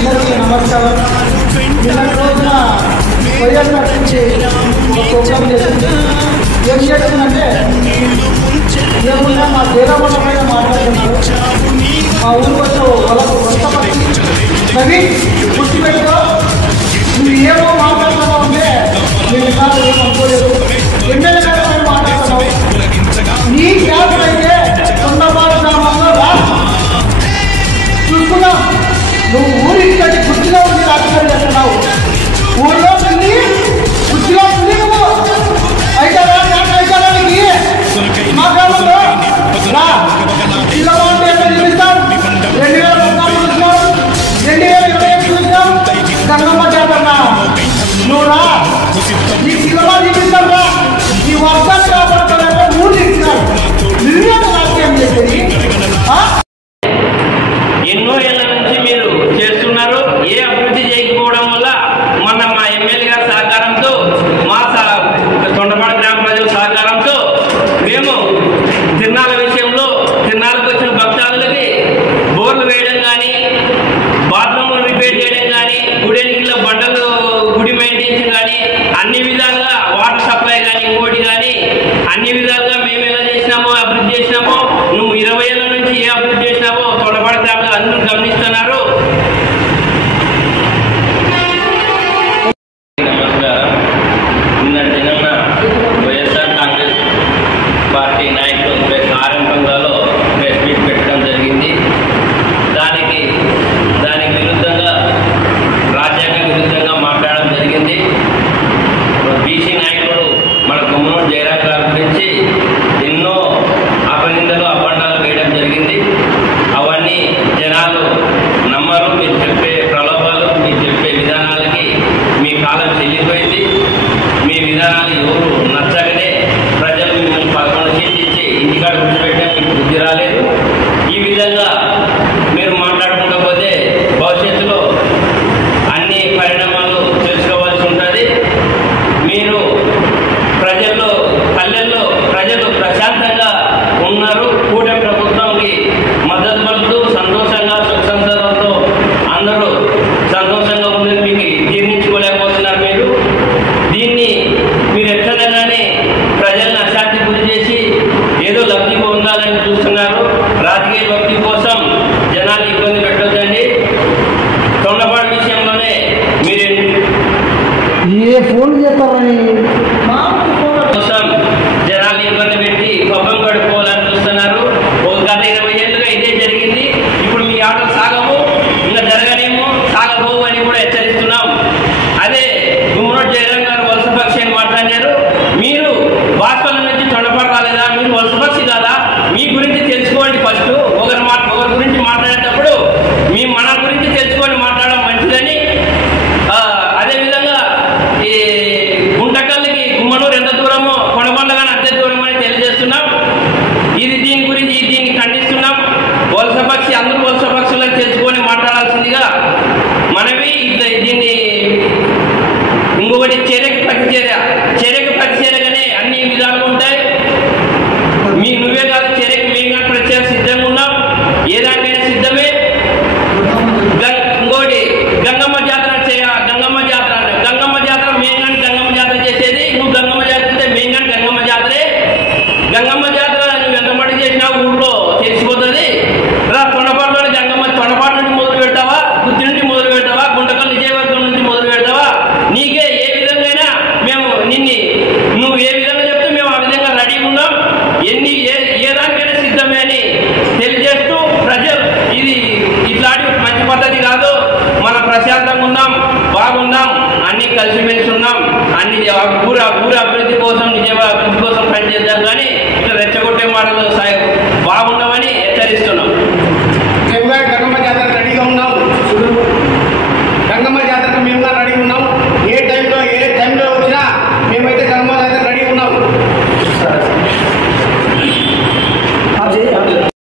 అందరికీ నమస్కారం. నిన్నటి రోజున వైఎస్ఆర్ ప్రోగ్రాం చేసింది. ఏం చేస్తుందంటే ఏమున్నా మా దేవమల పైన మాట్లాడుతున్నారు. మా ఊరు వచ్చి వాళ్ళకు వస్తపడి నవీ గుర్తుపెట్టుకో, నువ్వు ఏమో మాట్లాడుతున్నావు అంటే నేను కాదు ఏమనుకోలేదు. ఎమ్మెల్యే గారి పైన మాట్లాడుతున్నావు. నీ క్యాబ్ అయితే కొండపాడు గ్రామంలో రా చూసుకున్నా. నువ్వు ఊరికి కంటే గుర్తుగా ఉంది రాజకీయాలు చేస్తున్నావు. ఊళ్ళో వెళ్ళి గుర్తుగా ఉంది నువ్వు అయితే నీకు మా గ్రామంలో రా. పిల్లవాళ్ళు ఎంత చూపిస్తాం 2014 చూసాం, 2025 చూసాం. గంగమ్మ జాతర నువ్వు రా, నీ పిల్లవాళ్ళు చూపిస్తాం రా. నీ వర్షాలు కాపాడుతారంటే ఊరు ఇచ్చినారు. నిర్ణయం రాజకీయం చేసేది ఎన్నో ఏళ్ల నుంచి మీరు చేస్తున్నారు. ఏ అభివృద్ధి చేయకపోవడం వల్ల మొన్న మా ఎమ్మెల్యే గారి సహకారంతో మా తొండపాడు గ్రామ ప్రజల సహకారంతో మేము తిరునాళ్ళ విషయంలో తిరునాళ్ళకు వచ్చిన భక్తాదులకి బోర్లు వేయడం కానీ, బాత్రూములు రిపేర్ చేయడం కానీ, గుడి నీళ్ళ బండలు గుడి మెయింటెన్స్ కానీ, అన్ని విధాలుగా వాటర్ సప్లై కానీ ఇంకోటి కానీ అన్ని విధాలుగా మేము ఎలా చేసినామో అభివృద్ధి చేసినామో, నువ్వు 20 ఏళ్ళ నుంచి ఏ అభివృద్ధి చేసినామో తొండపాడు గ్రామంలో అందరూ గమనిస్తున్నారు. నమస్కారం. నిన్నటి దిన వైఎస్ఆర్ కాంగ్రెస్ పార్టీ నాయకులు ఆరంభంగాలో ప్రెస్ మీట్ పెట్టడం జరిగింది. దానికి విరుద్ధంగా రాజ్యాంగ విరుద్ధంగా మాట్లాడడం జరిగింది. బీసీ నాయకుడు మన గుమ్మనూరు జయరాం గారి గురించి ఎన్నో అపనిందలు అపండాలు వేయడం జరిగింది. అవన్నీ జనాలు నమ్మరు. మీరు చెప్పే ప్రలోభాలు, మీరు చెప్పే విధానాలకి మీ కాలం చెల్లిపోయింది. మీ విధానాలు ఎవరు నచ్చగానే ప్రజలు మిమ్మల్ని 11 సీట్లు ఇచ్చి ఇంటికాడ విడిచిపెట్టే మీకు బుద్ధి రాలేదు. ఈ విధంగా మీరు మాట్లాడుకుంటూ పోతే భవిష్యత్తులో అన్ని పరిణామాలు తెలుసుకోవాల్సి ఉంటుంది. మీరు ప్రజల్లో పల్లెల్లో ప్రజలు ప్రశాంతంగా ఉన్నారు. కూటమి ప్రభుత్వంకి మద్దతు పలుకుతూ సంతోషంగా సుఖ సంతోషంతో అందరూ సంతోషంగా ఉందని మీకు జీర్ణించుకోలేకపోతున్నారు. దీన్ని మీరు ఎక్కడగానే ప్రజలను అశాంతి గురి చేసి ఏదో లబ్ధి పొందాలని చూస్తున్నారు. రాజకీయ లబ్ధి కోసం జనాన్ని ఇబ్బంది పెట్టొద్దండి. తొండపాడు విషయంలోనే మీరు ఏ ఫోన్ చేస్తారని కోసం జనాన్ని ఇబ్బంది పెట్టి పబ్బం గడుపుకోవాలని చూస్తున్నారు. గత 20 ఏళ్ళుగా ఇదే జరిగింది. ఇప్పుడు మీ ఆటలు సాగవు, ఇంకా జరగనేమో, సాగబోవు అని కూడా హెచ్చరిస్తున్నాం. అదే గుమ్మనూరు జయరాం గారు వలసపక్షి అని మాట్లాడారు. మీరు వాస్తవం నుంచి తొండపాటు రాలేదా? మీరు వలసపక్షి కాదా? మీ గురించి తెలుసుకోండి. ఫస్ట్ ఒకరి గురించి మాట్లాడేటప్పుడు మన గురించి తెలుసుకొని మాట్లాడడం మంచిదని. అదేవిధంగా ఈ గుంటకల్లికి గుమ్మనూరు ఎంత దూరమో కొనకొండ కానీ అంతే దూరం అని తెలియజేస్తున్నాం. దీన్ని ఖండిస్తున్నాం. వలసపక్షి అందరూ వలసపక్షులను తెలుసుకొని మాట్లాడాల్సిందిగా మనవి. దీన్ని ఇంకొకటి చర్యకి ప్రతిచర్యగానే అన్ని విధాలుగా ఉంటాయి. నువ్వే కాదు, చర్యకి మేము కానీ ప్రత్యేక సిద్ధంగా ఉన్నాం. ఏ దానికైనా సిద్ధమే. ఇంకోటి గంగమ్మ జాతర గంగమ్మ జాతర మేము కానీ గంగమ్మ జాతర చేసేది. నువ్వు గంగమ్మ జాతర అంటే మేము కానీ గంగమ్మ జాతరే. గంగమ్మ జాతర నువ్వు ఎంత మట్టి చేసినా ఊళ్ళో తెలిసిపోతుంది. తొండపాటులో తొండపాటు నుండి మొదలు పెడతావా, గుత్తి నుండి మొదలు పెడతావా, గుంటకల్ విజయవర్గం నుంచి మొదలు పెడతావా? నీకే ఏ విధంగా మేము నువ్వు ఏ విధంగా చెప్తే మేము ఆ విధంగా రెడీగా ఉన్నాం. ఏ దానికైనా సిద్ధమే అని తెలియజేస్తూ ప్రజలు ఇది ఇట్లాంటి మంచి పద్ధతి కాదు. మనం ప్రశాంతంగా ఉన్నాం, బాగున్నాం, అన్ని కలిసిమెలిసి ఉన్నాం. అన్ని ఊరు అభివృద్ధి కోసం, నిజ అభివృద్ధి కోసం పనిచేద్దాం. కానీ ఇట్లా రెచ్చగొట్టే మాటలు